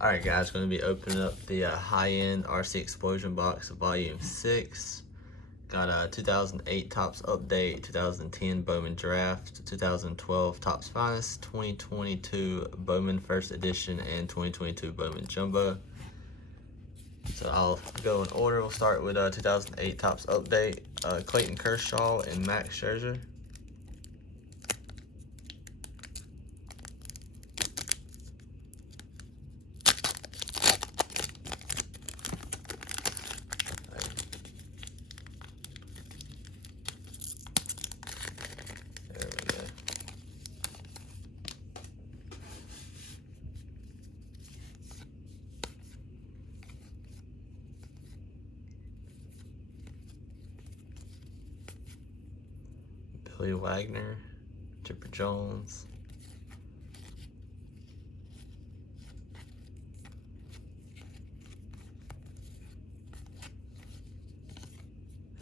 Alright guys, going to be opening up the high-end RC Explosion box volume 6. Got a 2008 Topps Update, 2010 Bowman Draft, 2012 Topps Finest, 2022 Bowman First Edition, and 2022 Bowman Jumbo. So I'll go in order. We'll start with 2008 Topps Update, Clayton Kershaw and Max Scherzer. There we go. Billy Wagner, Chipper Jones,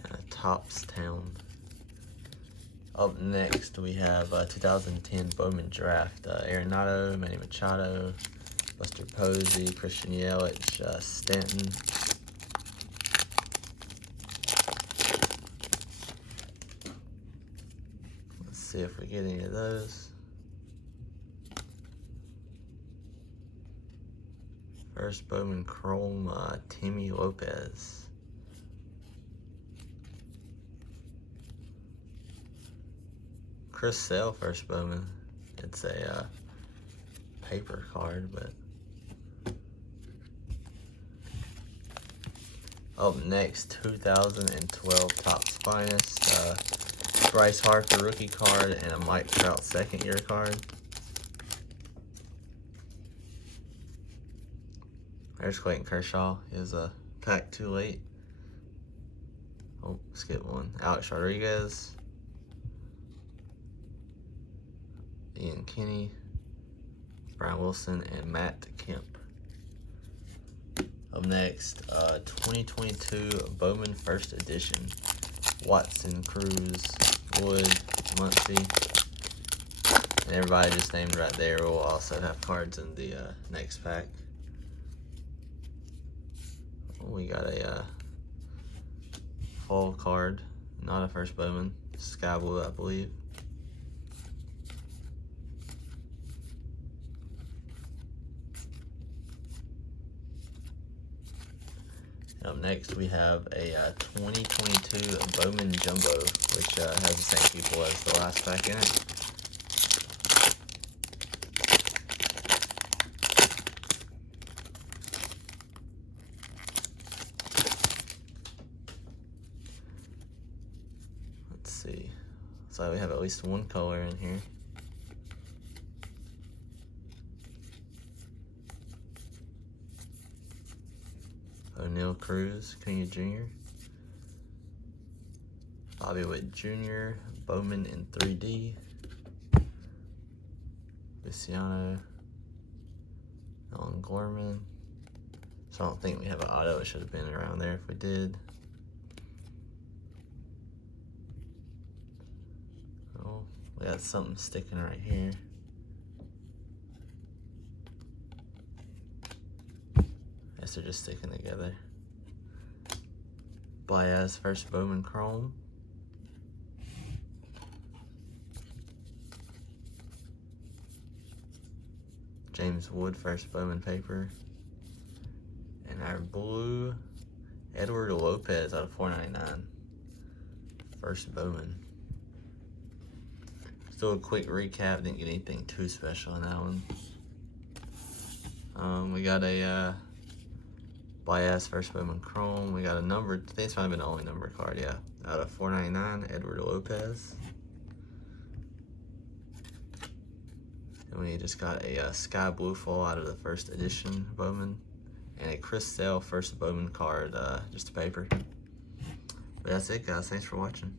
and a Topps Town. Up next, we have 2010 Bowman Draft, Arenado, Manny Machado, Buster Posey, Christian Yelich, Stanton. Let's see if we get any of those. First Bowman Chrome, Timmy Lopez. Chris Sale, first Bowman. It's a paper card, but up next, 2012 Topps Finest, Bryce Harper rookie card and a Mike Trout second year card. There's Clayton Kershaw. Is a pack too late. Oh, skip one. Alex Rodriguez. Ian Kinney, Brian Wilson, and Matt Kemp. Up next, 2022 Bowman First Edition. Watson, Cruz, Wood, Muncy, and everybody just named right there. We'll also have cards in the next pack. We got a full card, not a first Bowman, Sky Blue, I believe. Up next, we have a 2022 Bowman Jumbo, which has the same people as the last pack in it. Let's see. So we have at least one color in here. O'Neal Cruz, Cunha Jr., Bobby Witt Jr., Bowman in 3D, Luciano, Alan Gorman. So I don't think we have an auto. It should have been around there if we did. Oh, we got something sticking right here. They're just sticking together. Baez, first Bowman Chrome. James Wood, first Bowman Paper. And our blue, Edward Lopez out of 499. First Bowman. Still a quick recap, didn't get anything too special in that one. We got a Baez, first Bowman Chrome. We got a number, I think it's might have been the only number card, yeah. Out of 499, Edward Lopez. And we just got a Sky Blue full out of the first edition Bowman. And a Chris Sale first Bowman card, just a paper. But that's it, guys. Thanks for watching.